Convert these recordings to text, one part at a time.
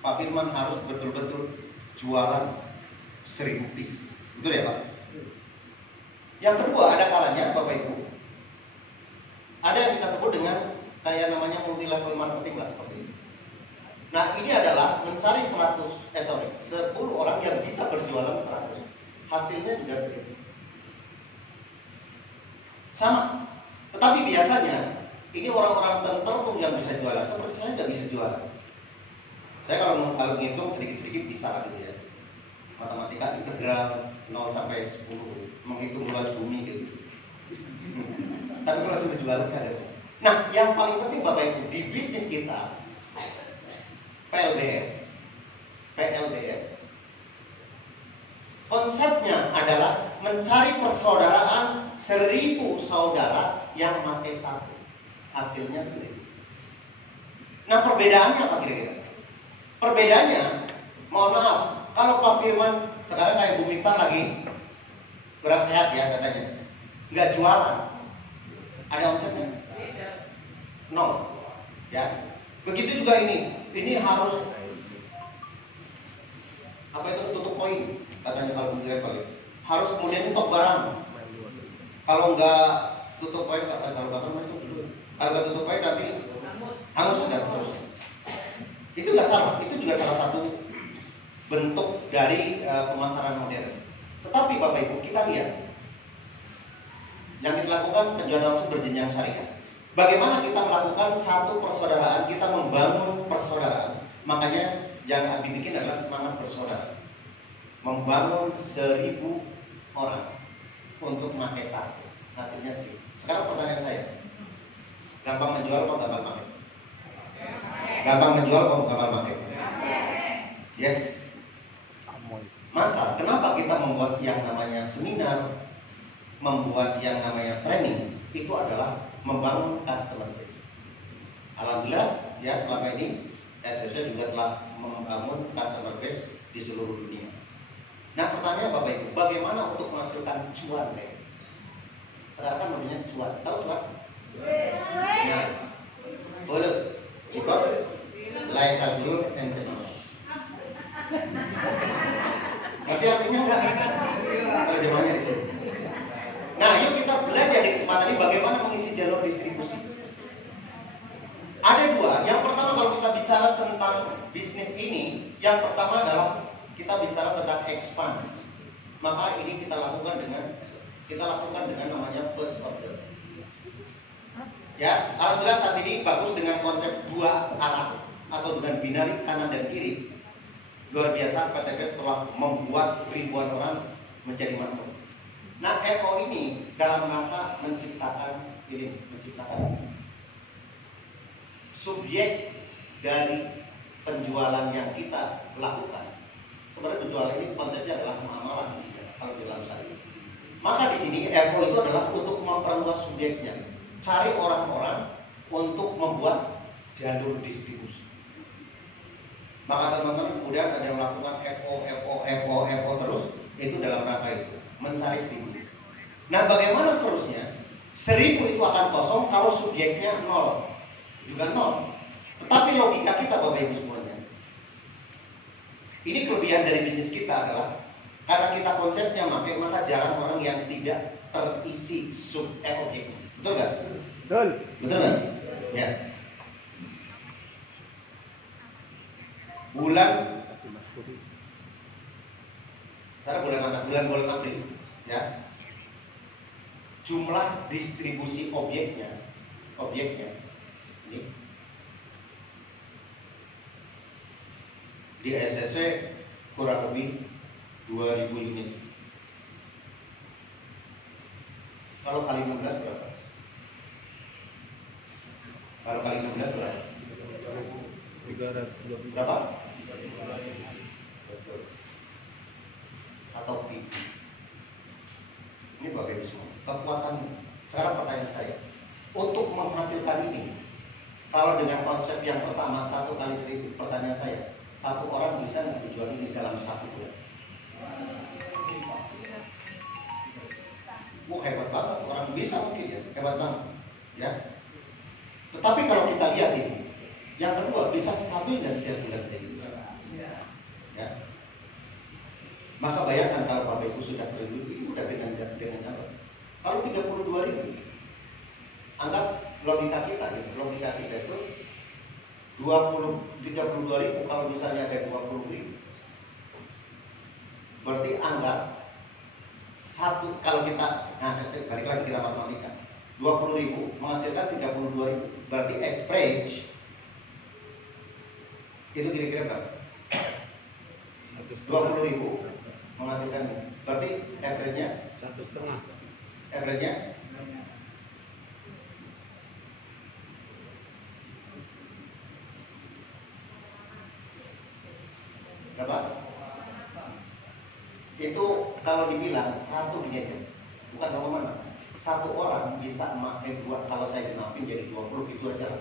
Pak Firman harus betul-betul jualan 1000 piece, betul ya Pak? Yang kedua, ada kalanya Bapak Ibu, ada yang kita sebut dengan kayak namanya multi level marketing lah seperti ini. Nah ini adalah mencari 10 orang yang bisa berjualan 100, hasilnya juga 1000. Sama, tetapi biasanya ini orang-orang tertentu yang bisa jualan. Seperti saya nggak bisa jualan. Saya kalau menghitung sedikit-sedikit bisa gitu ya. Matematika integral 0 sampai 10, menghitung luas bumi gitu. Tapi kalau sudah jualan nggak bisa. Nah, yang paling penting Bapak Ibu di bisnis kita PLBS, konsepnya adalah mencari persaudaraan 1000 saudara yang pakai satu, hasilnya 1000. Nah perbedaannya apa kira-kira? Perbedaannya, mohon maaf, kalau Pak Firman sekarang kayak Bu Miftah lagi kurang sehat ya katanya, nggak jualan, ada omsetnya? 0, ya. Begitu juga ini harus apa itu tutup poin katanya kalau Bu Level, harus kemudian tutup barang. Kalau nggak tutup poin, kalau barang itu dulu, kalau nggak tutup poin nanti hangus dan seterusnya. Itu nggak salah, itu juga salah satu bentuk dari pemasaran modern. Tetapi Bapak Ibu kita lihat yang kita lakukan penjualan langsung berjenjang syariah. Bagaimana kita melakukan satu persaudaraan, kita membangun persaudaraan. Makanya yang Abi bikin adalah semangat bersaudara. Membangun 1000 orang untuk memakai satu, hasilnya sedikit. Sekarang pertanyaan saya, gampang menjual atau gampang pakai? Gampang menjual atau gampang pakai? Yes. Maka kenapa kita membuat yang namanya seminar, membuat yang namanya training, itu adalah membangun customer base. Alhamdulillah ya selama ini SSC juga telah membangun customer base di seluruh dunia. Nah pertanyaan Bapak Ibu, bagaimana untuk menghasilkan cuan kayak? Sekarang kan namanya cuan, tahu cuan? Ya, bonus, because life is good and finish. Ngerti artinya enggak? Terjemahnya di sini. Nah, yuk kita belajar di kesempatan ini bagaimana mengisi jalur distribusi. Ada dua. Yang pertama kalau kita bicara tentang bisnis ini, yang pertama adalah kita bicara tentang expanse. Maka ini kita lakukan dengan namanya first order. Ya, alhamdulillah saat ini bagus dengan konsep 2 arah atau dengan binari kanan dan kiri. Luar biasa PTBS telah membuat ribuan orang menjadi makmur. Nah, FO ini dalam rangka menciptakan subjek dari penjualan yang kita lakukan. Sebenarnya penjualan ini konsepnya adalah muamalah kalau di dalam syariah. Maka di sini FO itu adalah untuk memperluas subjeknya, cari orang-orang untuk membuat jalur distribusi. Maka teman-teman kemudian ada yang melakukan FO terus, itu dalam rangka itu mencari 1000. Nah bagaimana seterusnya? 1000 itu akan kosong kalau subjeknya 0, juga 0. Tetapi logika kita Bapak Ibu semuanya, ini kelebihan dari bisnis kita adalah karena kita konsepnya pakai, maka jarang orang yang tidak terisi objeknya. Betul nggak? Betul. Betul nggak? Ya. Bulan April, ya. Jumlah distribusi objeknya ini di SSC kurang lebih 2000 unit. Kalau kali 16 berapa? Kalau kali 16 berapa? 320. Berapa? Betul. Atau PV. Ini bagaimana semua? Kekuatan. Sekarang pertanyaan saya, untuk menghasilkan ini, kalau dengan konsep yang pertama 1 kali 1000, pertanyaan saya, 1 orang bisa nggak dijual ini dalam 1 bulan? Hebat banget, orang bisa mungkin ya, hebat banget, ya. Tetapi kalau kita lihat ini, yang kedua bisa stabil nggak setiap bulan kayak gitu? sudah triliun ini udah dengan apa? Kalau 32.000, anggap logika kita gitu. Logika kita itu 32.000 kalau misalnya ada 20.000. Berarti anggap satu, kalau kita, nah balik lagi kita matematika, 20.000 menghasilkan 32.000, berarti average itu kira-kira berapa? 20.000 menghasilkan, berarti average-nya 1,5. Average-nya berapa? Itu kalau dibilang satu gini aja, bukan mana, satu orang bisa buat, kalau saya genapin jadi 20, itu aja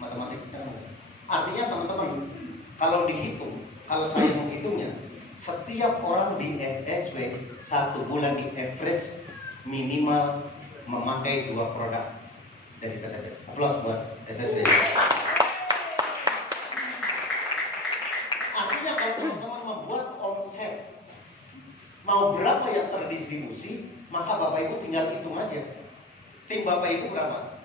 matematikanya. Artinya teman-teman, kalau dihitung, kalau saya menghitungnya, setiap orang di SSW 1 bulan di average minimal memakai 2 produk dari PTBS. Aplaus buat SSW. Artinya kalau teman-teman membuat omset mau berapa yang terdistribusi, maka Bapak Ibu tinggal hitung aja. Tim Bapak Ibu berapa?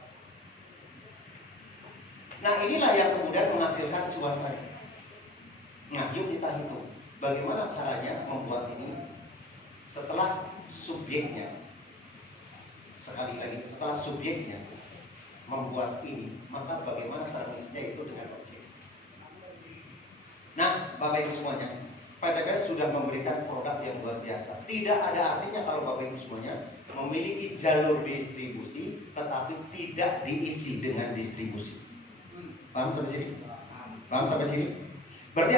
Nah, inilah yang kemudian menghasilkan cuan tadi. Nah, yuk kita hitung bagaimana caranya membuat ini setelah subjeknya, sekali lagi setelah subjeknya membuat ini, maka bagaimana cara mengisinya itu dengan objek. Nah, Bapak Ibu semuanya, PTBS sudah memberikan produk yang luar biasa. Tidak ada artinya kalau Bapak Ibu semuanya memiliki jalur distribusi tetapi tidak diisi dengan distribusi. Paham sampai sini? Paham sampai sini? Berarti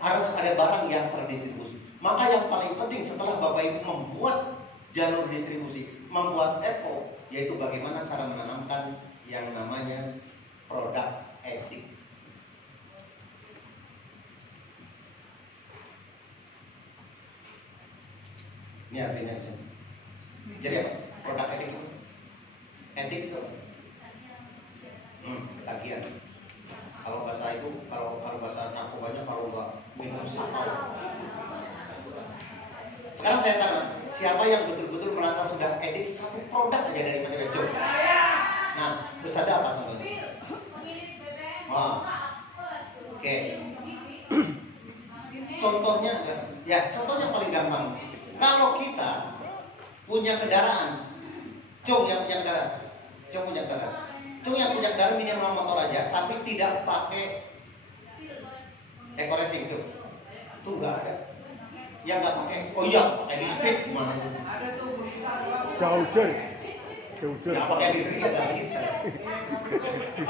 harus ada barang yang terdistribusi. Maka yang paling penting setelah Bapak Ibu membuat jalur distribusi, membuat FO, yaitu bagaimana cara menanamkan yang namanya produk edik. Ini artinya di sini. Jadi apa? Produk edik itu. Edik itu apa? Ketagihan. Kalau bahasa itu, kalau bahasa narkobanya, kalau nggak minum apa. Sekarang saya tanya, siapa yang betul-betul merasa sudah edik satu produk aja dari PTBS Jog? Nah, Ustazah apa contohnya? Wah, oke. Contohnya, ya contohnya paling gampang. Kalau kita punya kendaraan, Cung yang punya kendaraan, Cung yang punya kendaraan minimal motor aja, tapi tidak pakai eco racing, Cung. Itu nggak ada. Yang nggak pakai, oh iya, pakai listrik gimana? Jauh. Ya pakai listrik ya nggak bisa.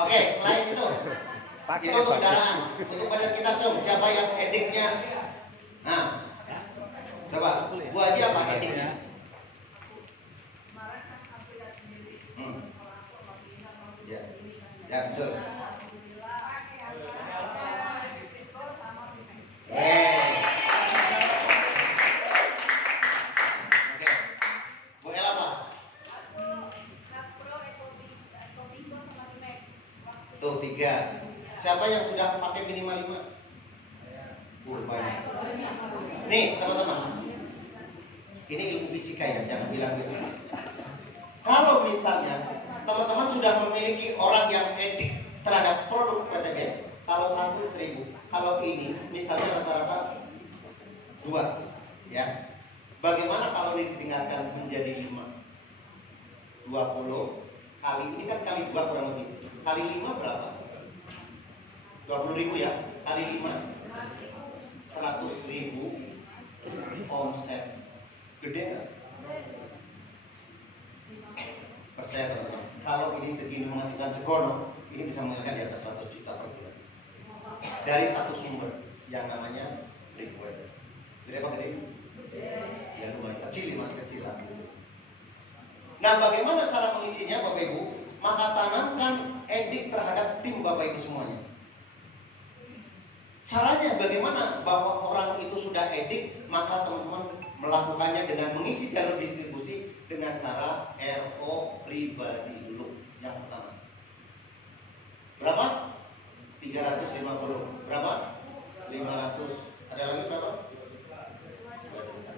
Oke, selain itu untuk kendaraan, untuk badan kita, Cung, siapa yang ediknya? Nah. Coba, Bu Haji apa etiknya? Ya betul. Oke. Bu El apa? Tuh 3. Siapa yang sudah pakai minimal 5? Banyak. Nih teman-teman, ini ilmu fisika ya, jangan bilang gitu. Kalau misalnya teman-teman sudah memiliki orang yang edik terhadap produk PTBS, kalau 1.000, kalau ini misalnya rata-rata 2, ya. Bagaimana kalau ini ditingkatkan menjadi 5? 20 kali, ini kan kali 2 kurang lebih. Kali 5 berapa? 20.000 ya, kali 5 100.000 omset. Gede nggak? Percaya teman-teman, kalau ini segini menghasilkan segono, ini bisa menghasilkan di atas 100 juta per bulan dari satu sumber yang namanya Breakweather. Gede apa gede? Ya lumayan kecil, masih kecil lah gitu. Nah, bagaimana cara mengisinya Bapak Ibu? Maka tanamkan edik terhadap tim Bapak Ibu semuanya. Caranya bagaimana bahwa orang itu sudah edik, maka teman-teman melakukannya dengan mengisi jalur distribusi dengan cara RO pribadi dulu. Yang pertama. Berapa? 350. Berapa? 500. Ada lagi berapa? 2 juta.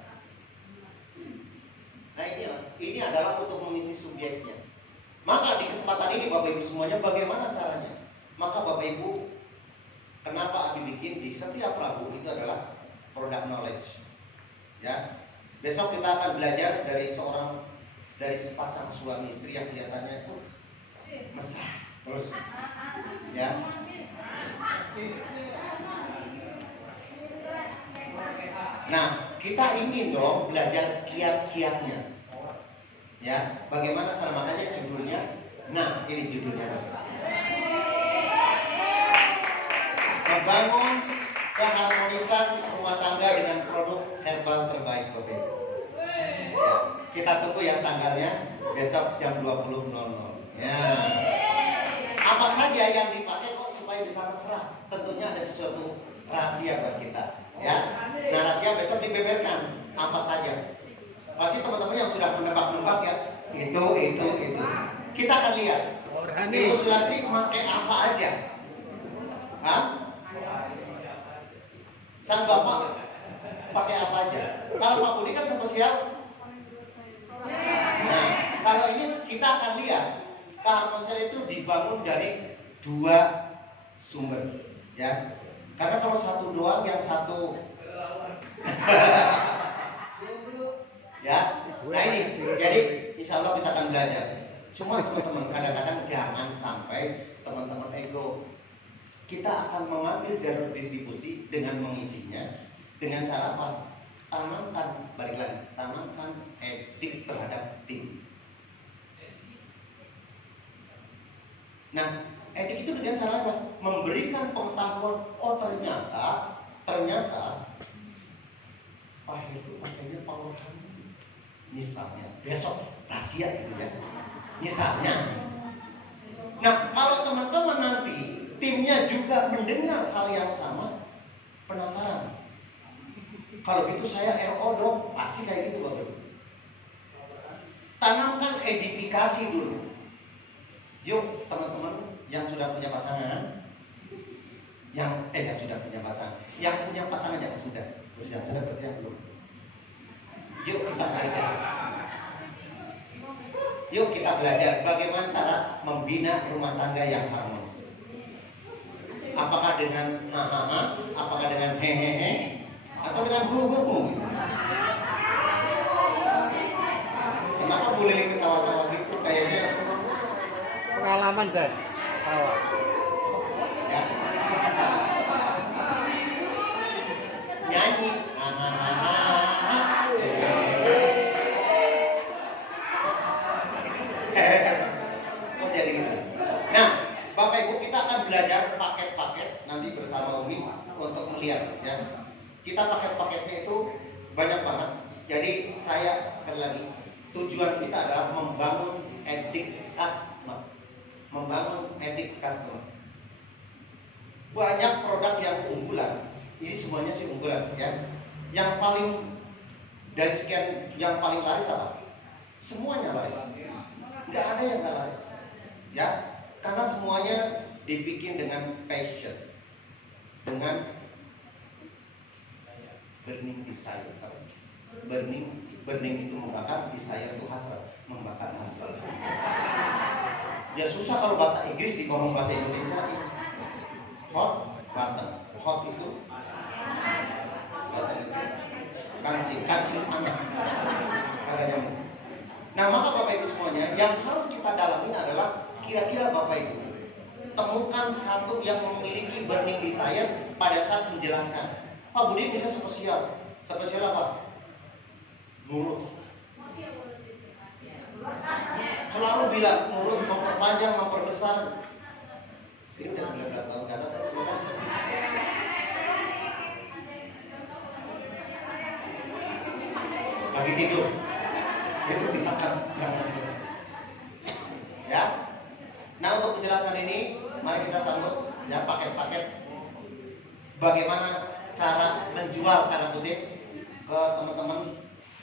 adalah untuk mengisi subjeknya. Maka di kesempatan ini Bapak Ibu semuanya, bagaimana caranya? Maka Bapak Ibu, kenapa dibikin di setiap Rabu itu adalah product knowledge. Ya, besok kita akan belajar dari sepasang suami istri yang kelihatannya itu mesra terus, ya. Nah, kita ingin dong belajar kiat-kiatnya. Ya, bagaimana cara, makanya judulnya. Nah, ini judulnya. Membangun keharmonisan rumah tangga dengan produk herbal terbaik Bapak Ibu. Ya, kita tunggu yang tanggalnya besok jam 20.00. Ya. Apa saja yang dipakai kok supaya bisa mesra? Tentunya ada sesuatu rahasia buat kita. Ya. Nah, rahasia besok dibeberkan apa saja. Pasti teman-teman yang sudah menebak-nebak ya, itu. Kita akan lihat Ibu Sulastri memakai apa aja. Hah? Sang bapak pakai apa aja? Kalau Pak Budi kan spesial. Nah, kalau ini kita akan lihat keharmonisan itu dibangun dari 2 sumber, ya. Karena kalau satu doang, yang satu ya. Nah ini, jadi insya Allah kita akan belajar. Cuma teman-teman, kadang-kadang jangan sampai teman-teman ego. Kita akan mengambil jalur distribusi dengan mengisinya dengan cara apa? Tanamkan etik terhadap tim. Nah, etik itu dengan cara apa? Memberikan pengetahuan. Oh ternyata Pak Heru pakainya power hand. Misalnya, besok rahasia gitu ya. Misalnya. Nah, kalau teman-teman nanti timnya juga mendengar hal yang sama, penasaran. Kalau gitu saya RO dong, pasti kayak gitu Bapak. Tanamkan edifikasi dulu. Yuk teman-teman yang sudah punya pasangan, yang sudah punya pasangan, yang punya pasangan yang sudah berarti yang belum. Yuk kita belajar bagaimana cara membina rumah tangga yang harmonis. Apakah dengan hahaha, apakah dengan hehehe, atau dengan hu. Kenapa Bu Lili ketawa-tawa gitu? Kayaknya pengalaman deh. Tawa. Ya. Nyanyi. Kok jadi gitu? Nah, Bapak Ibu, kita akan belajar paket-paket nanti bersama Umi untuk melihat ya. Kita paket-paketnya itu banyak banget. Jadi saya sekali lagi, tujuan kita adalah membangun etik customer. Banyak produk yang unggulan. Ini semuanya sih unggulan ya. Yang paling dari sekian yang paling laris apa? Semuanya laris. Nggak ada yang nggak laris. Ya, karena semuanya dibikin dengan passion. Dengan burning desire. Burning itu membakar, desire itu hasrat, membakar hasrat. Ya susah kalau bahasa Inggris ngomong bahasa Indonesia. Hot button, hot itu button itu kancing panas, kagak nyambung. Nah maka Bapak Ibu semuanya, yang harus kita dalamin adalah kira-kira Bapak Ibu temukan satu yang memiliki burning desire pada saat menjelaskan. Pak Budi bisa spesial apa? Mulut. Selalu bilang mulut memperpanjang, memperbesar. Ini udah 19 tahun ke atas. Lagi tidur. Itu dimakan. Ya. Nah untuk penjelasan ini, mari kita sambut ya paket-paket bagaimana cara menjual tanda kutip ke teman-teman.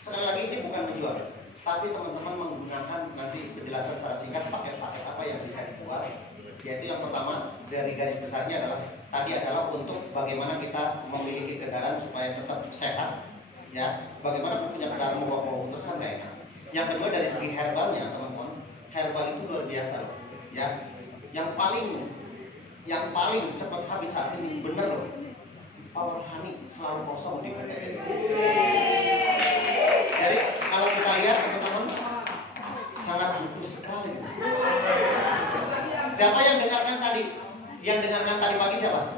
Sekali lagi ini bukan menjual, tapi teman-teman menggunakan nanti penjelasan secara singkat paket-paket apa yang bisa dijual. Yaitu yang pertama dari garis besarnya adalah untuk bagaimana kita memiliki kendaraan supaya tetap sehat, ya. Bagaimana punya kendaraan bawa terus kan gak enak. Yang kedua dari segi herbalnya teman-teman, herbal itu luar biasa loh. Ya, yang paling cepat habis saat ini bener loh. Power honey selalu kosong di PTS. Jadi kalau kita lihat teman-teman sangat butuh sekali. Siapa yang dengarkan tadi? Yang dengarkan tadi pagi siapa?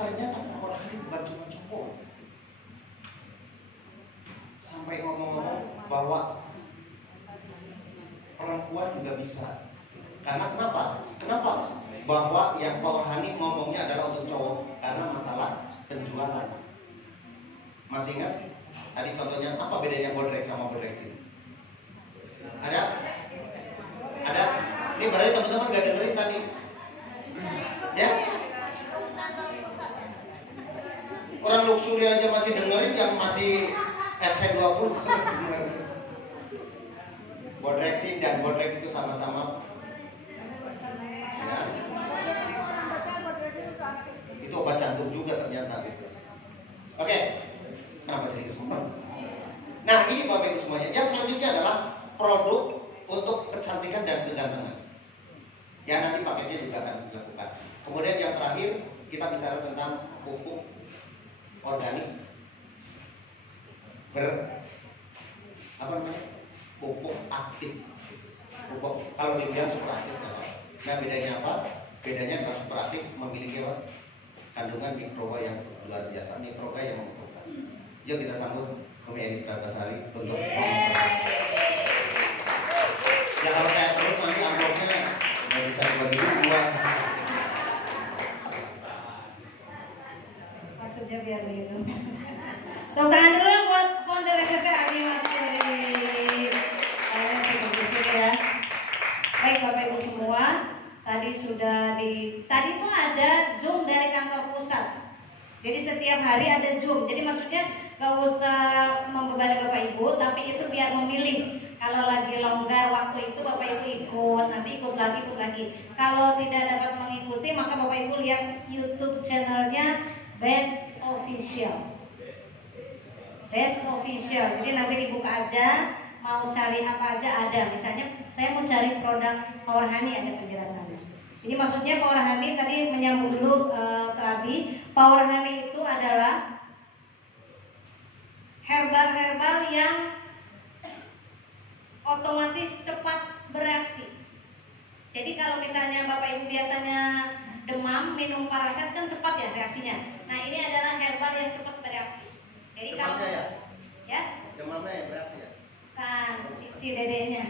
Ternyata power honey bukan cuma cowok. Sampai ngomong-ngomong bahwa perempuan juga bisa. Karena kenapa? Bahwa yang power honey ngomongnya adalah untuk cowok karena masalah penjualan. Masih ingat? Tadi contohnya apa bedanya Bodrex sama Bodrexin? Ada? Ini berarti teman-teman gak dengerin tadi? Ya? Orang luxury aja masih dengerin, yang masih SC20 Bodrexin dan Bodrex itu sama-sama ya. Itu obat jantung juga ternyata gitu. Oke. Kenapa jadi kesempat? Nah ini Bapak Ibu semuanya. Yang selanjutnya adalah produk untuk kecantikan dan kegantengan. Ya nanti paketnya juga akan dilakukan. Kemudian yang terakhir kita bicara tentang pupuk organik pupuk aktif. Pupuk kalau dibilang super aktif. Nah bedanya apa? Bedanya adalah super aktif memiliki apa? Kandungan mikroba yang luar biasa, mikroba yang menguntungkan. Yuk kita sambut Umi Elis Kartasari untuk ya kalau saya terus nanti amplopnya nggak bisa dibagi dua. Maksudnya biar minum. Tepuk tangan dulu buat founder SSRI masih di sini ya. Baik Bapak Ibu semua, tadi itu ada Zoom dari kantor pusat. Jadi setiap hari ada Zoom. Jadi maksudnya gak usah membebani Bapak Ibu, tapi itu biar memilih. Kalau lagi longgar waktu itu Bapak Ibu ikut, nanti ikut lagi. Kalau tidak dapat mengikuti, maka Bapak Ibu lihat YouTube channelnya Best Official. Best Official. Jadi nanti dibuka aja, mau cari apa aja ada. Misalnya saya mau cari produk Power Honey, ada penjelasannya. Jadi maksudnya Power Honey tadi menyambung dulu ke Abi. Power Honey itu adalah herbal yang otomatis cepat bereaksi. Jadi kalau misalnya Bapak Ibu biasanya demam, minum paraset kan cepat ya reaksinya. Nah ini adalah herbal yang cepat bereaksi. Jadi kalau ya demamnya yang bereaksi ya? Kan si dedenya.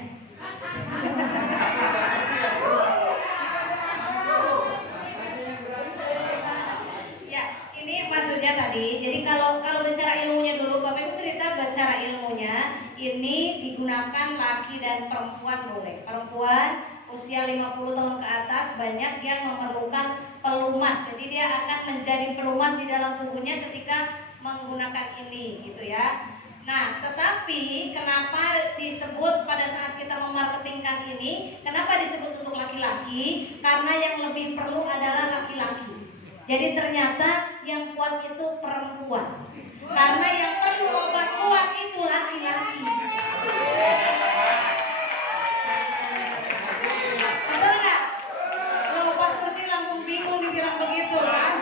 Ya, ini maksudnya tadi. Jadi kalau bicara ilmunya dulu, Bapak Ibu cerita bicara ilmunya. Ini digunakan laki dan perempuan boleh. Perempuan usia 50 tahun ke atas banyak yang memerlukan pelumas. Jadi dia akan menjadi pelumas di dalam tubuhnya ketika menggunakan ini, gitu ya. Nah, tetapi kenapa disebut pada saat kita memarketingkan ini, kenapa disebut untuk laki-laki? Karena yang lebih perlu adalah laki-laki. Jadi ternyata yang kuat itu perempuan. Karena yang perlu obat kuat itu laki-laki. Betul nggak? Lo pas kecil langsung bingung dibilang begitu kan?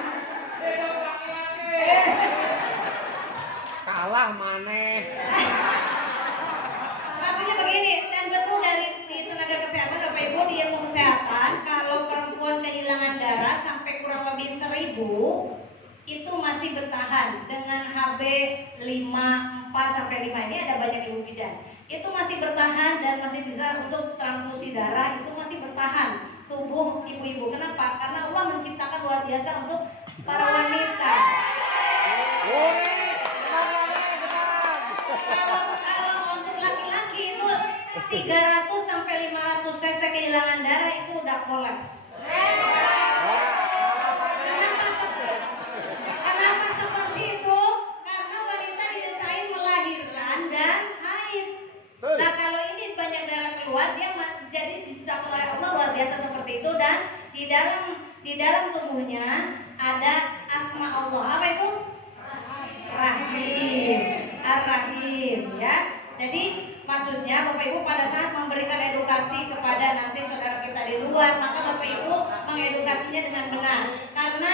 Kalah maneh. Maksudnya begini, dan betul dari tenaga kesehatan Bapak Ibu di ilmu kesehatan, kalau perempuan kehilangan darah sampai kurang lebih 1000 itu masih bertahan dengan HB 5, 4 sampai 5 ini ada banyak ibu bidan. Itu masih bertahan dan masih bisa untuk transfusi darah, itu masih bertahan tubuh ibu-ibu. Kenapa? Karena Allah menciptakan luar biasa untuk para wanita. Kalau untuk laki-laki itu 300 sampai 500 cc kehilangan darah itu udah kolaps. Kenapa seperti itu? Karena wanita didesain melahirkan dan haid. Nah kalau ini banyak darah keluar, dia jadi diciptakan oleh Allah luar biasa seperti itu. Dan di dalam tubuhnya ada asma Allah. Apa itu? Rahim, Ar-Rahim ya. Jadi maksudnya Bapak Ibu pada saat memberikan edukasi kepada nanti saudara kita di luar, maka Bapak Ibu mengedukasinya dengan benar. Karena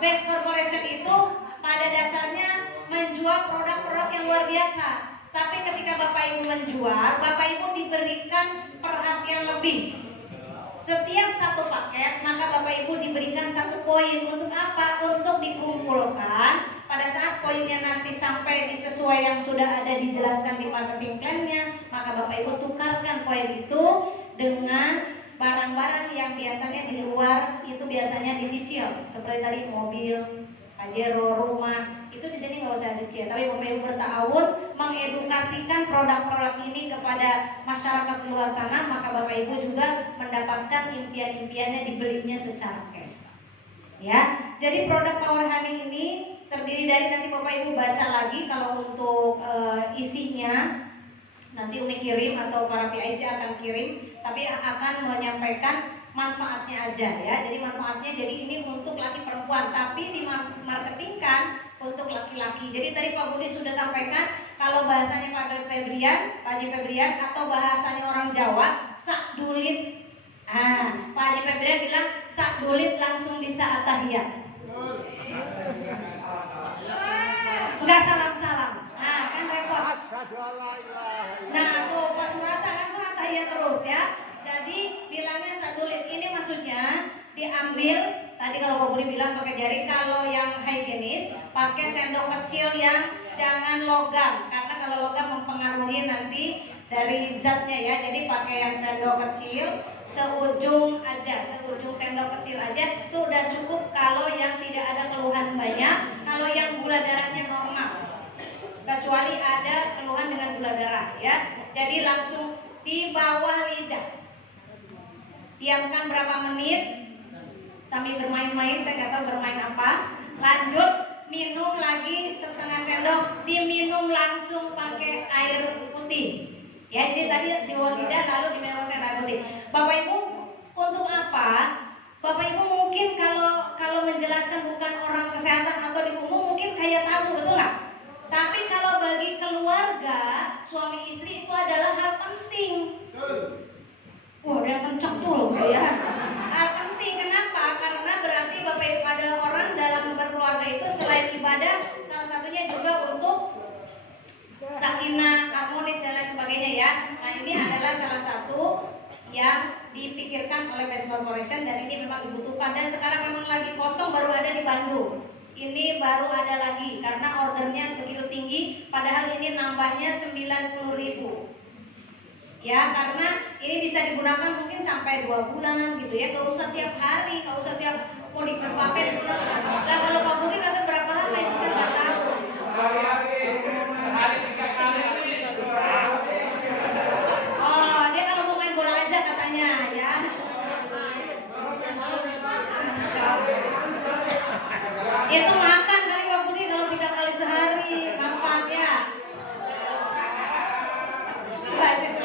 Best Corporation itu pada dasarnya menjual produk-produk yang luar biasa. Tapi ketika Bapak Ibu menjual, Bapak Ibu diberikan perhatian lebih. Setiap satu paket, maka Bapak Ibu diberikan satu poin. Untuk apa? Untuk dikumpulkan. Pada saat poinnya nanti sampai di sesuai yang sudah ada dijelaskan di marketing plan-nya, maka Bapak Ibu tukarkan poin itu dengan barang-barang yang biasanya di luar itu biasanya dicicil. Seperti tadi mobil, pajero, rumah, itu di sini nggak usah dicicil. Tapi Bapak Ibu bertahun mengedukasikan produk-produk ini kepada masyarakat di luar sana, maka Bapak Ibu juga mendapatkan impian-impiannya dibelinya secara cash. Ya, jadi produk Power Honey ini terdiri dari, nanti Bapak Ibu baca lagi kalau untuk isinya nanti Umi kirim atau para PIC akan kirim, tapi akan menyampaikan manfaatnya aja ya. Jadi manfaatnya, jadi ini untuk laki perempuan, tapi dimarketingkan untuk laki-laki. Jadi tadi Pak Budi sudah sampaikan kalau bahasanya Pak Haji Febrian atau bahasanya orang Jawa, sak dulit. Pak Haji Febrian bilang sak dulit langsung bisa atahiyat. Enggak salam-salam. Nah, kan repot. Nah, tuh pas merasa langsung atahiyat terus ya. Jadi bilangnya sadulit, ini maksudnya diambil, tadi kalau Pak Budi bilang pakai jari, kalau yang higienis pakai sendok kecil yang jangan logam, karena kalau logam mempengaruhi nanti dari zatnya ya. Jadi pakai yang sendok kecil, seujung sendok kecil aja, itu udah cukup kalau yang tidak ada keluhan banyak, kalau yang gula darahnya normal, kecuali ada keluhan dengan gula darah ya. Jadi langsung di bawah lidah, diamkan berapa menit sambil bermain-main, saya nggak tahu bermain apa. Lanjut minum lagi setengah sendok, diminum langsung pakai air putih. Ya, jadi tadi di bawah lidah lalu diminum air putih. Bapak Ibu, untuk apa? Bapak Ibu mungkin kalau menjelaskan bukan orang kesehatan atau di umum mungkin kayak tabu, betul nggak? Tapi kalau bagi keluarga suami istri itu adalah hal penting. Wah, dia kenceng tuh ya. Hal penting, kenapa? Karena berarti Bapak Ibu pada orang dalam berkeluarga itu selain ibadah, salah satunya juga untuk sakinah, harmonis dan lain sebagainya ya. Nah, ini adalah salah satu yang dipikirkan oleh Best Corporation dan ini memang dibutuhkan, dan sekarang memang lagi kosong, baru ada di Bandung. Ini baru ada lagi karena ordernya begitu tinggi, padahal ini nambahnya 90.000. Ya, karena ini bisa digunakan mungkin sampai 2 bulan gitu ya. Gak usah tiap hari, gak usah tiap mau dipakai. Nah, kalau Pak Budi kata berapa lama itu saya nggak tahu. Oh, dia kalau mau main bola aja katanya ya. Itu makan kali Pak Budi kalau 3 kali sehari makan ya.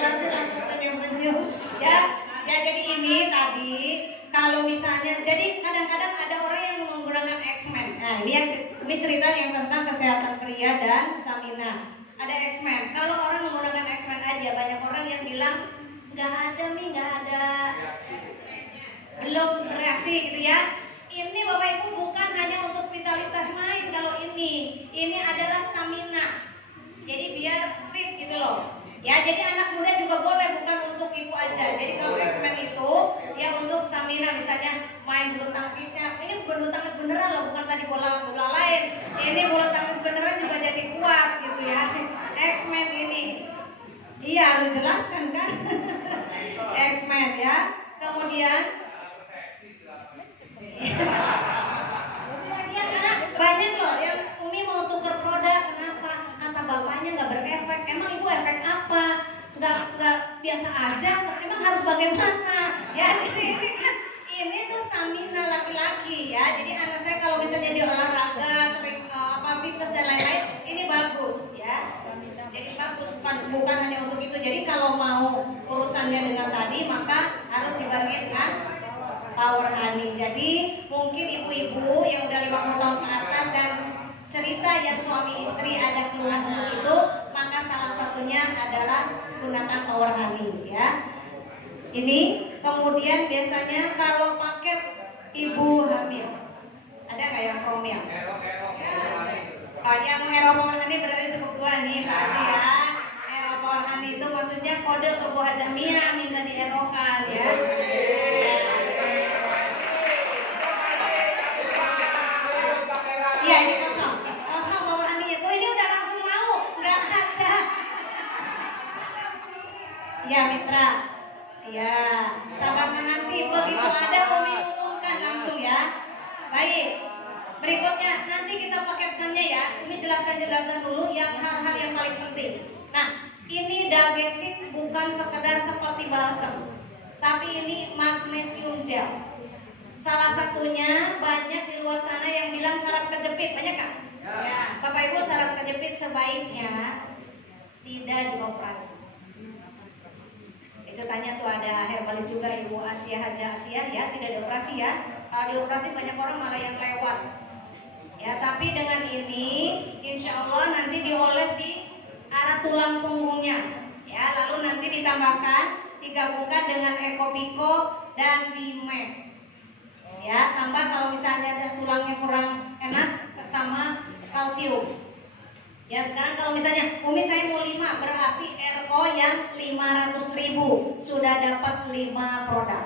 Langsung senyum-senyum ya. Ya, jadi ini tadi kalau misalnya, jadi kadang-kadang ada orang yang menggunakan X-Men. Nah, ini cerita yang tentang kesehatan pria dan stamina. Ada X-Men. Kalau orang menggunakan X-Men aja, banyak orang yang bilang nggak ada nggak ada, belum bereaksi gitu ya. Ini Bapak Ibu bukan hanya untuk vitalitas main, kalau ini adalah stamina. Jadi biar fit gitu loh. Ya, jadi anak muda juga boleh, bukan untuk ibu aja. Jadi kalau X-Men itu ya untuk stamina, misalnya main bulu tangkisnya. Ini bulu tangkis beneran loh, bukan tadi bola lain. Ini bulu tangkis beneran juga jadi kuat gitu ya. X-Men ini. Iya, harus jelaskan kan. X-Men ya. Kemudian iya, karena banyak loh yang Umi mau tukar produk, kenapa? Kata bapaknya nggak berefek. Emang ibu efek apa? Nggak biasa aja. Emang harus bagaimana? Ya, ini kan ini tuh stamina laki-laki ya. Jadi anak saya kalau misalnya dia olahraga, sering fitness dan lain-lain, ini bagus ya. Jadi bagus, bukan hanya untuk itu. Jadi kalau mau urusannya dengan tadi, maka harus dibarengi dengan Power Honey. Jadi mungkin ibu-ibu yang udah 50 tahun ke atas dan cerita yang suami istri ada keluhan untuk itu, maka salah satunya biasanya adalah gunakan Power Honey ya. Ini kemudian biasanya kalau paket ibu hamil, ada nggak yang promil? Oh ya, mau Hero Power Honey berarti cukup 2 nih Pak Haji ya. Hero Power Honey itu maksudnya kode ke Bu Hajamia minta dierokan ya. Iya ini kosong Power Honey itu, ini udah langsung mau, nggak ada. Ya mitra, ya sabar menanti, begitu ada Umi umumkan langsung ya. Baik, berikutnya nanti kita paketkannya ya. Umi jelaskan dulu yang hal-hal yang paling penting. Nah, ini Dalgesic bukan sekedar seperti balsam, tapi ini magnesium gel. Salah satunya banyak di luar sana yang bilang saraf kejepit, banyak kan? Ya. Bapak Ibu, saraf kejepit sebaiknya tidak dioperasi. Itu tanya tuh ada herbalis juga Ibu Asia Haja Asia ya, tidak dioperasi ya. Kalau dioperasi banyak orang malah yang lewat. Ya, tapi dengan ini insya Allah nanti dioles di arah tulang punggungnya. Ya, lalu nanti digabungkan dengan Ecopiko dan Bimed. Ya, tambah kalau misalnya ada tulangnya kurang enak sama kalsium. Ya, sekarang kalau misalnya Umi saya mau 5, berarti RO yang 500.000 sudah dapat 5 produk.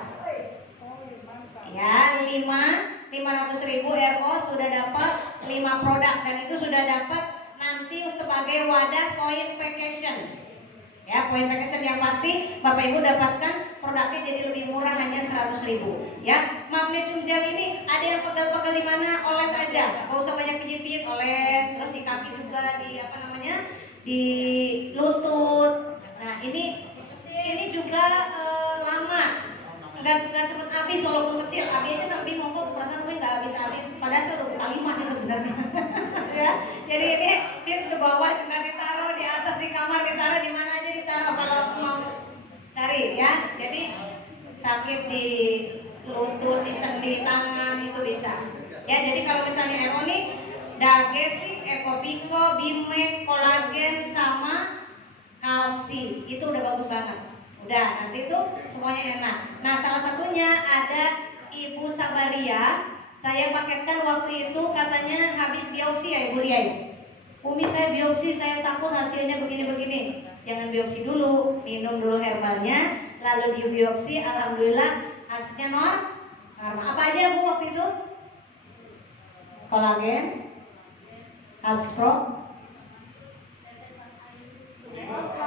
Ya, 500.000 RO sudah dapat 5 produk, dan itu sudah dapat nanti sebagai wadah point vacation. Ya, point vacation yang pasti Bapak Ibu dapatkan produknya jadi lebih murah, hanya 100.000. Ya, magnesium gel ini ada yang pegal-pegal di mana, oles aja, gak usah banyak pijit-pijit, oles. Terus di kaki juga, di lutut. Nah ini juga lama, nggak cepet habis walaupun kecil. Abi aja sampai ngomong perasaan gue nggak habis-habis, padahal saya udah kali masih sebenarnya. Ya, jadi ini ke bawah nggak ditaruh, di atas di kamar ditaruh, di mana aja ditaruh kalau mau cari ya. Jadi sakit di lutut, di sendi tangan itu bisa. Ya, jadi kalau misalnya Ero nih Dalgesic, Ecopiko, Bimed, kolagen sama kalsi, itu udah bagus banget. Udah, nanti itu semuanya enak. Nah, salah satunya ada Ibu Sabaria. Saya paketkan waktu itu katanya habis biopsi ya Ibu Lia. Umi saya biopsi, saya takut hasilnya begini-begini. Jangan biopsi dulu, minum dulu herbalnya, lalu dibiopsi. Alhamdulillah hasilnya normal. Apa aja Bu waktu itu? Kolagen, Alpspro,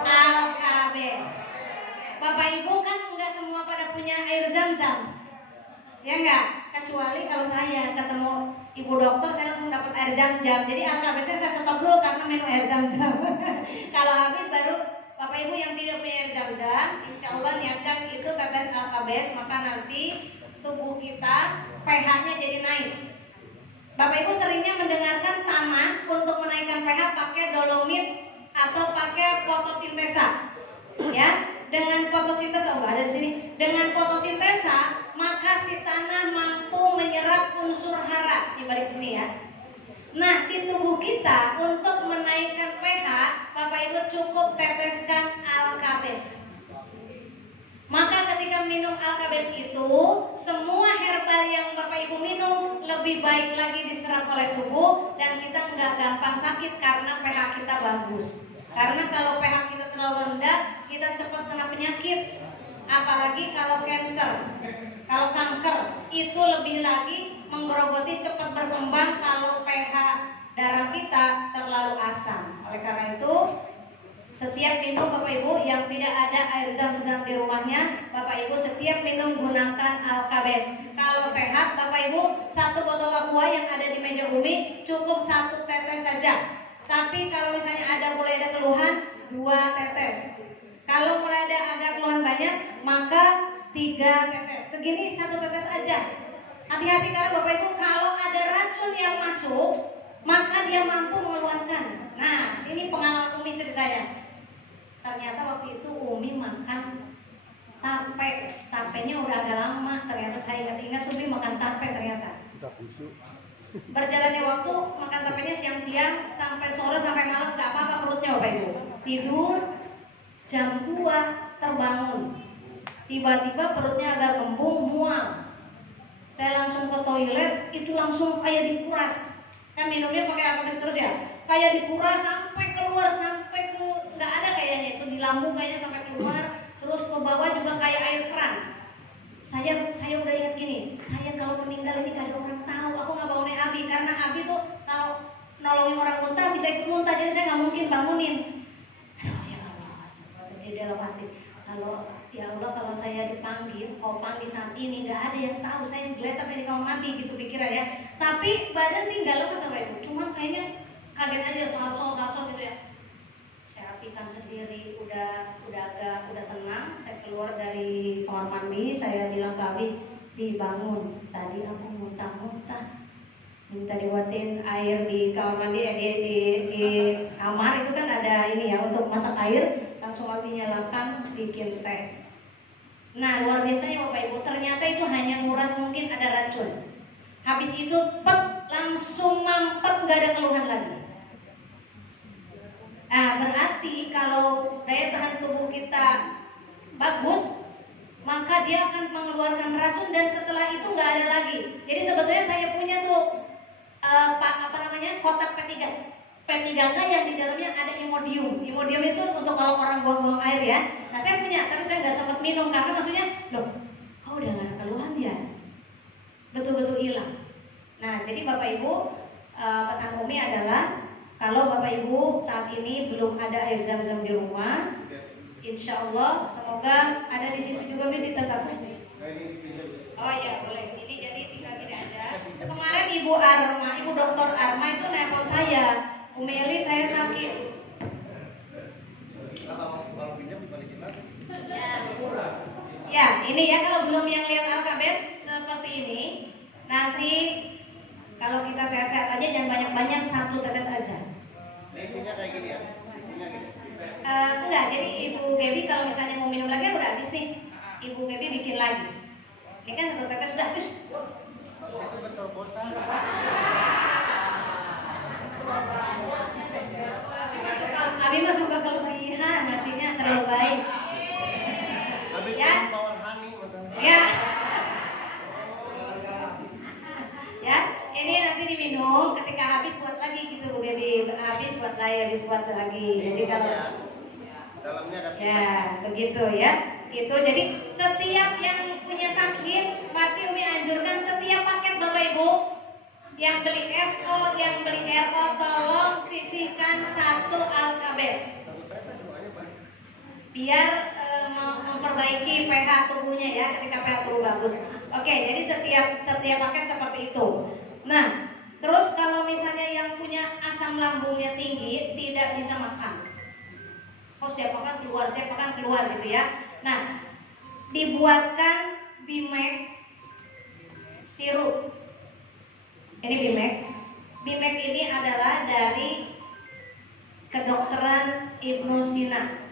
Alkabes. Bapak Ibu kan nggak semua pada punya air zam-zam, ya nggak? Kecuali kalau saya ketemu Ibu dokter, saya langsung dapat air zam-zam. Jadi Alkabesnya saya stop dulu karena minum air zam-zam. Kalau habis baru Bapak Ibu yang tidak punya air zam-zam, insya Allah niatkan itu tetes Alkabes, maka nanti tubuh kita pH-nya jadi naik. Bapak Ibu seringnya mendengarkan tanah untuk menaikkan pH pakai dolomit atau pakai fotosintesa. Ya, dengan fotosintesa enggak ada di sini. Dengan fotosintesa maka si tanah mampu menyerap unsur hara di balik sini ya. Nah, di tubuh kita untuk menaikkan pH, Bapak Ibu cukup teteskan Alkabes. Maka ketika minum Alkabes itu, semua herbal yang Bapak Ibu minum lebih baik lagi diserap oleh tubuh, dan kita nggak gampang sakit karena pH kita bagus. Karena kalau pH kita terlalu rendah, kita cepat kena penyakit. Apalagi kalau cancer, kalau kanker, itu lebih lagi menggerogoti, cepat berkembang kalau pH darah kita terlalu asam. Oleh karena itu, setiap minum Bapak Ibu yang tidak ada air zam-zam di rumahnya, Bapak Ibu setiap minum gunakan Alkabes. Kalau sehat Bapak Ibu, 1 botol aqua yang ada di meja Umi cukup 1 tetes saja. Tapi kalau misalnya mulai ada keluhan, 2 tetes. Kalau mulai ada agak keluhan banyak, maka 3 tetes. Segini 1 tetes aja. Hati-hati karena Bapak Ibu kalau ada racun yang masuk, maka dia mampu mengeluarkan. Nah, ini pengalaman Umi ceritanya. Ternyata waktu itu Umi makan tapenya udah agak lama. Ternyata saya ingat-ingat Umi makan tape ternyata. Berjalannya waktu makan tapenya siang-siang sampai sore sampai malam nggak apa-apa perutnya Bapak Ibu. Tidur Jam 2 terbangun, tiba-tiba perutnya agak kembung, mual. Saya langsung ke toilet, itu langsung kayak dikuras. Kan minumnya pakai Aquatex terus ya, kayak dikuras sampai keluar, sampai ke nggak ada kayaknya itu di lambung kayaknya sampai keluar, terus ke bawah juga kayak air keran. Saya udah ingat gini, saya kalau meninggal ini gak ada orang tahu. Aku nggak bangunin Abi karena Abi tuh kalau nolongin orang muntah bisa ikut muntah, jadi saya nggak mungkin bangunin. Aduh ya Allah, di dalam hati, kalau ya Allah kalau saya dipanggil, kau panggil saat ini nggak ada yang tahu, saya geletak di kamar mandi gitu pikiran ya. Tapi badan sih nggak lemas sama ibu, cuman kayaknya kaget aja, salso gitu ya. Saya rapikan sendiri, udah tenang. Saya keluar dari kamar mandi, saya bilang ke Abi, dibangun. Tadi aku muntah-muntah, minta dibuatin air di kamar mandi, di kamar itu kan ada ini ya untuk masak air. Langsung Abi nyalakan, bikin teh. Nah luar biasanya Bapak Ibu, ternyata itu hanya nguras mungkin ada racun. Habis itu langsung mampet, gak ada keluhan lagi. Nah, berarti kalau daya tahan tubuh kita bagus, maka dia akan mengeluarkan racun dan setelah itu nggak ada lagi. Jadi sebetulnya saya punya tuh kotak P3K yang di dalamnya ada imodium. Imodium itu untuk kalau orang buang-buang air ya. Nah saya punya, tapi saya nggak sempat minum karena maksudnya, loh, kau udah nggak ada keluhan ya? Betul-betul hilang. Nah jadi Bapak Ibu, pesan Umi adalah kalau Bapak Ibu saat ini belum ada air zam-zam di rumah, insya Allah semoga ada di situ juga di tas aku. Oh ya boleh. Ini jadi tinggal gini aja. Kemarin Ibu Dokter Arma itu nelpon saya, Umi Eli saya sakit. Ya ini ya kalau belum yang lihat Alkabes seperti ini, nanti kalau kita sehat-sehat aja jangan banyak-banyak, 1 tetes aja. Isinya kayak gini ya? Isinya gini? Enggak, jadi Ibu Gaby kalau misalnya mau minum lagi udah habis nih, Ibu Gaby bikin lagi. Ini kan 1 tetes sudah habis. Itu kecoposan. Abi mah suka kelebihan, nasinya terlalu baik. Ya. Ya. Ya, ini nanti diminum, ketika habis buat lagi gitu Bu Gaby, habis buat lagi. Jadi kalau dalamnya ada ya begitu ya, gitu. Jadi setiap yang punya sakit pasti Umi anjurkan setiap paket Bapak Ibu yang beli FO, yang beli RO, tolong sisihkan 1 Alkabes biar memperbaiki pH tubuhnya ya, ketika pH tubuh bagus. Oke, jadi setiap paket seperti itu. Nah, terus kalau misalnya yang punya asam lambungnya tinggi tidak bisa makan. Oh, setiap makan keluar gitu ya. Nah, dibuatkan Bimek sirup. Ini Bimek. Bimek ini adalah dari kedokteran Ibnu Sina.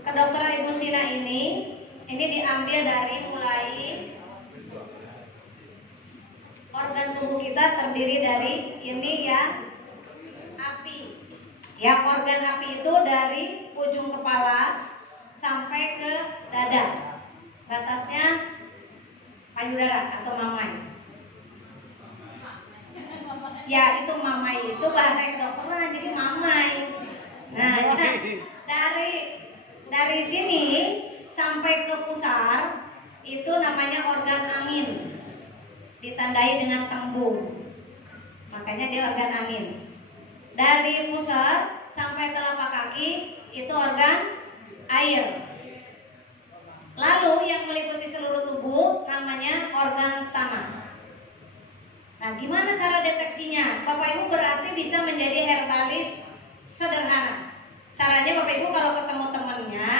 Kedokteran Ibnu Sina ini diambil dari mulai organ tubuh kita terdiri dari ini ya, api. Ya, organ api itu dari ujung kepala sampai ke dada. Batasnya payudara atau mamai. Ya, itu mamai itu bahasa kedokteran, jadi mamai. Nah, dari sini sampai ke pusar itu namanya organ angin, ditandai dengan kembung, makanya dia organ angin. Dari pusar sampai telapak kaki itu organ air. Lalu yang meliputi seluruh tubuh namanya organ tanah. Nah, gimana cara deteksinya? Bapak Ibu berarti bisa menjadi herbalis sederhana. Caranya Bapak Ibu kalau ketemu temannya,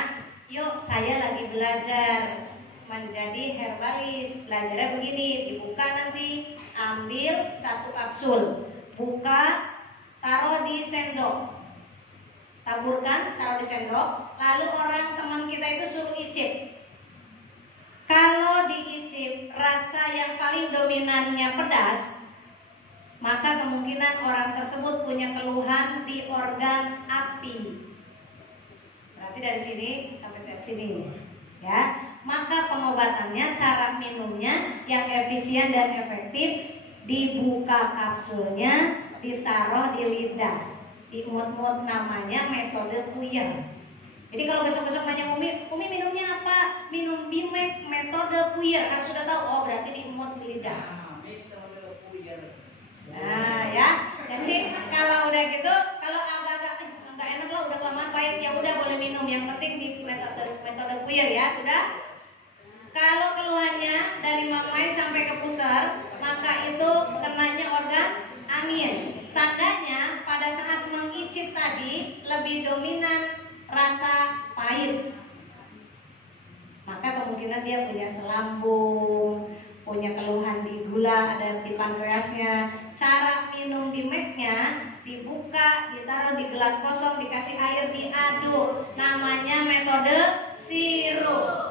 yuk saya lagi belajar menjadi herbalis. Belajarnya begini, dibuka nanti, ambil 1 kapsul, buka, taruh di sendok, taburkan, taruh di sendok, lalu orang teman kita itu suruh icip. Kalau diicip rasa yang paling dominannya pedas, maka kemungkinan orang tersebut punya keluhan di organ api. Berarti dari sini sampai ke sini, ya. Maka pengobatannya, cara minumnya yang efisien dan efektif, dibuka kapsulnya, ditaruh di lidah, diemut-emut, namanya metode puyer. Jadi kalau besok-besok nanya Umi minumnya apa? Minum Bimek metode puyer, harus sudah tahu. Oh berarti diemut di lidah. Nah ya, jadi kalau udah gitu, kalau agak-agak nggak enak lah, udah kelamaan pahit, ya udah boleh minum. Yang penting di metode puyer ya sudah. Kalau keluhannya dari mamai sampai ke pusar, maka itu kenanya organ angin. Tandanya pada saat mengicip tadi lebih dominan rasa pahit, maka kemungkinan dia punya selambung, punya keluhan di gula, ada di pankreasnya. Cara minum Bimeknya dibuka, ditaruh di gelas kosong, dikasih air, diaduk, namanya metode sirup.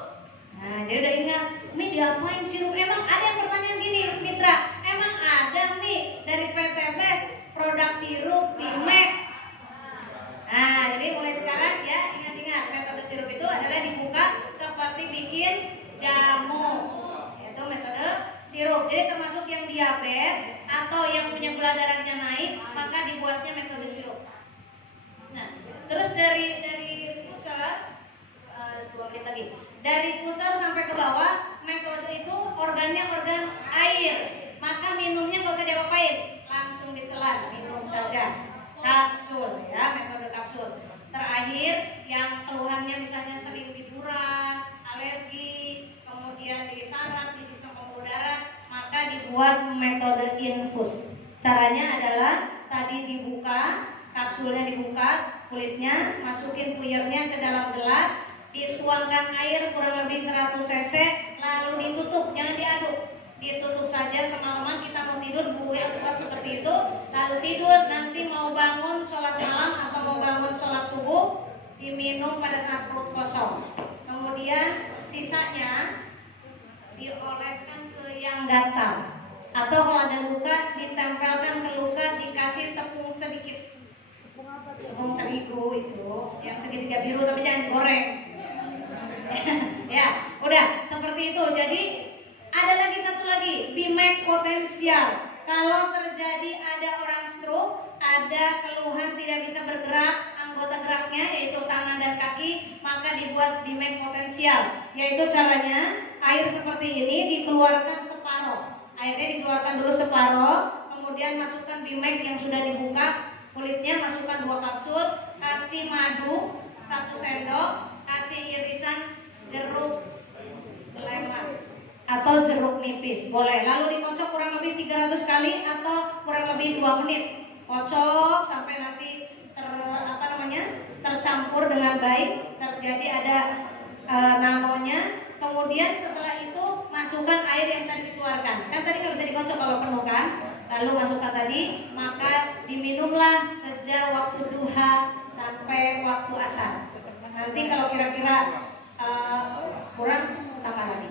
Nah, jadi udah ingat, Mi diapain sirup? Emang ada yang pertanyaan gini, Mitra, emang ada Mi dari PT BES produk sirup Bimek? Nah, jadi mulai sekarang ya ingat-ingat, metode sirup itu adalah dibuka seperti bikin jamu, yaitu metode sirup. Jadi termasuk yang diabetes atau yang punya gula darahnya naik, maka dibuatnya metode sirup. Nah, terus dari pusar, 10 menit lagi. Dari pusar sampai ke bawah, metode itu organnya organ air, maka minumnya nggak usah diapa-apain, langsung ditelan, minum saja. Kapsul ya, metode kapsul. Terakhir yang keluhannya misalnya sering tiduran, alergi, kemudian di saraf, di sistem pembuluh darah, maka dibuat metode infus. Caranya adalah tadi dibuka, kapsulnya dibuka, kulitnya, masukin puyernya ke dalam gelas, dituangkan air kurang lebih 100 cc, lalu ditutup, jangan diaduk. Ditutup saja semalaman, kita mau tidur buat seperti itu, lalu tidur, nanti mau bangun sholat malam atau mau bangun sholat subuh, diminum pada saat perut kosong. Kemudian sisanya dioleskan ke yang gatal, atau kalau ada luka ditempelkan ke luka, dikasih tepung sedikit, tepung terigu itu yang segitiga biru tapi jangan digoreng. Ya, udah seperti itu. Jadi ada lagi satu lagi, Bimek potensial. Kalau terjadi ada orang stroke, ada keluhan tidak bisa bergerak, anggota geraknya yaitu tangan dan kaki, maka dibuat Bimek potensial. Yaitu caranya air seperti ini dikeluarkan separoh. Airnya dikeluarkan dulu separoh, kemudian masukkan Bimek yang sudah dibuka, kulitnya masukkan 2 kapsul, kasih madu 1 sendok, kasih irisan jeruk lemon atau jeruk nipis, boleh. Lalu dikocok kurang lebih 300 kali atau kurang lebih 2 menit. Kocok sampai nanti tercampur dengan baik, terjadi ada nanonya. Kemudian setelah itu masukkan air yang tadi dikeluarkan. Kan tadi nggak bisa dikocok kalau penuh kan? Lalu masukkan tadi, maka diminumlah sejak waktu duha sampai waktu asar. Nanti kalau kira-kira kurang, tambah lagi.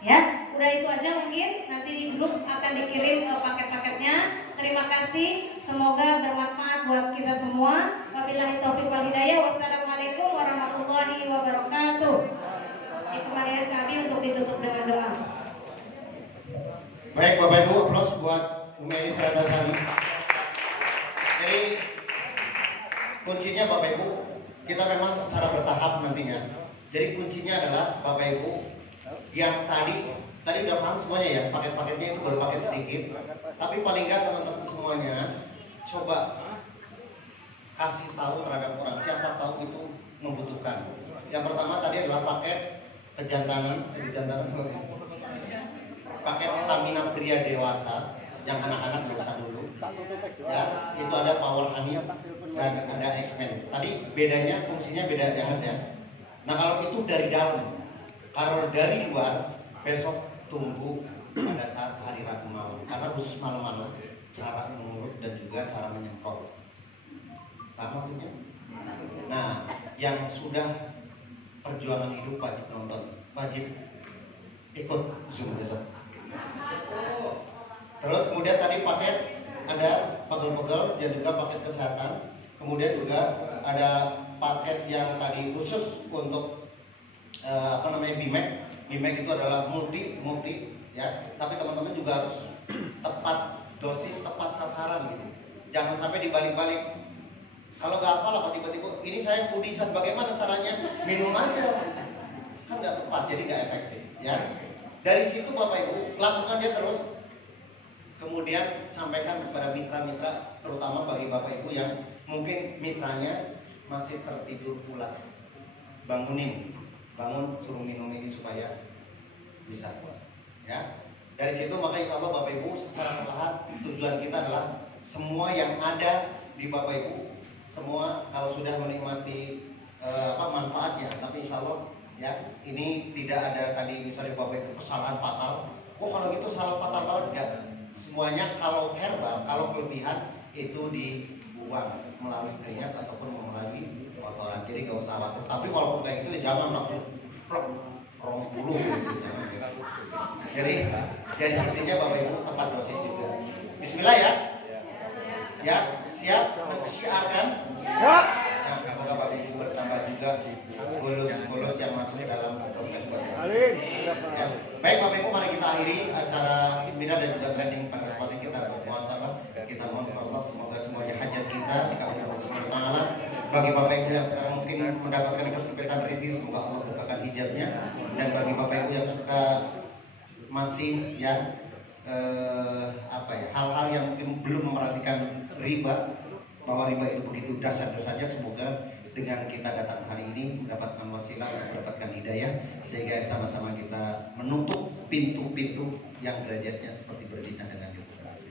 Ya, udah itu aja mungkin. Nanti di grup akan dikirim paket-paketnya. Terima kasih, semoga bermanfaat buat kita semua. Wabillahi taufiq wal hidayah. Wassalamualaikum warahmatullahi wabarakatuh. Dikembalikan kami untuk ditutup dengan doa. Baik Bapak Ibu, aplaus buat Umi Elis Ratasari. Jadi kuncinya Bapak Ibu, kita memang secara bertahap nantinya. Jadi kuncinya adalah Bapak Ibu yang tadi udah paham semuanya ya, paket-paketnya itu baru paket sedikit. Tapi paling nggak teman-teman semuanya coba kasih tahu terhadap orang, siapa tahu itu membutuhkan. Yang pertama tadi adalah paket kejantanan, paket stamina pria dewasa yang anak-anak nggak usah dulu. Ya, itu ada Power Honey dan ada X-Men. Tadi bedanya, fungsinya beda banget ya. Nah kalau itu dari dalam, kalau dari luar besok tunggu pada saat hari Rabu malam, karena khusus malam-malam cara mengurut dan juga cara menyemprot. Paham maksudnya? Nah, yang sudah perjuangan hidup wajib nonton, wajib ikut Zoom besok. Terus kemudian tadi paket ada pegel-pegel dan juga paket kesehatan. Kemudian juga ada paket yang tadi khusus untuk BIMEC. BIMEC itu adalah multi ya. Tapi teman-teman juga harus tepat dosis, tepat sasaran gitu. Jangan sampai dibalik-balik. Kalau nggak hafal apa tiba-tiba ini saya tulisan bagaimana caranya, minum aja, kan nggak tepat, jadi nggak efektif ya. Dari situ Bapak Ibu lakukan dia terus, kemudian sampaikan kepada mitra-mitra, terutama bagi Bapak Ibu yang mungkin mitranya masih tertidur pulas, bangun suruh minum ini supaya bisa kuat ya. Dari situ maka insya Allah Bapak Ibu secara perlahan tujuan kita adalah semua yang ada di Bapak Ibu semua kalau sudah menikmati manfaatnya, tapi insya Allah ya ini tidak ada tadi misalnya Bapak Ibu kesalahan fatal. Oh kalau gitu salah fatal banget, enggak. Semuanya kalau herbal, kalau kelebihan itu dibuang melalui keringat ataupun melalui kotoran. Jadi gak usah khawatir. Tapi walaupun kayak gitu jangan langsung rong puluh gitu. Jadi intinya Bapak Ibu tepat dosis juga. Bismillah ya. Ya, siap mensiarkan. Ya, semoga Bapak Ibu bertambah juga fulus yang masuk dalam dompet Bapak. Ya. Baik Bapak Ibu, mari kita akhiri acara seminar dan juga training pada kesempatan kita bermuhasabah. Kita mohon kepada Allah semoga semuanya hajat kita dikabulkan Allah Subhanahu wa taala. Bagi Bapak Ibu yang sekarang mungkin mendapatkan kesempitan rezeki, semoga Allah bukakan hijabnya. Dan bagi Bapak Ibu yang suka masih ya hal-hal yang mungkin belum memperhatikan riba, bahwa riba itu begitu dahsyat dosanya, semoga dengan kita datang hari ini mendapatkan wasilah dan mendapatkan hidayah sehingga sama-sama kita menutup pintu-pintu yang derajatnya seperti berzina.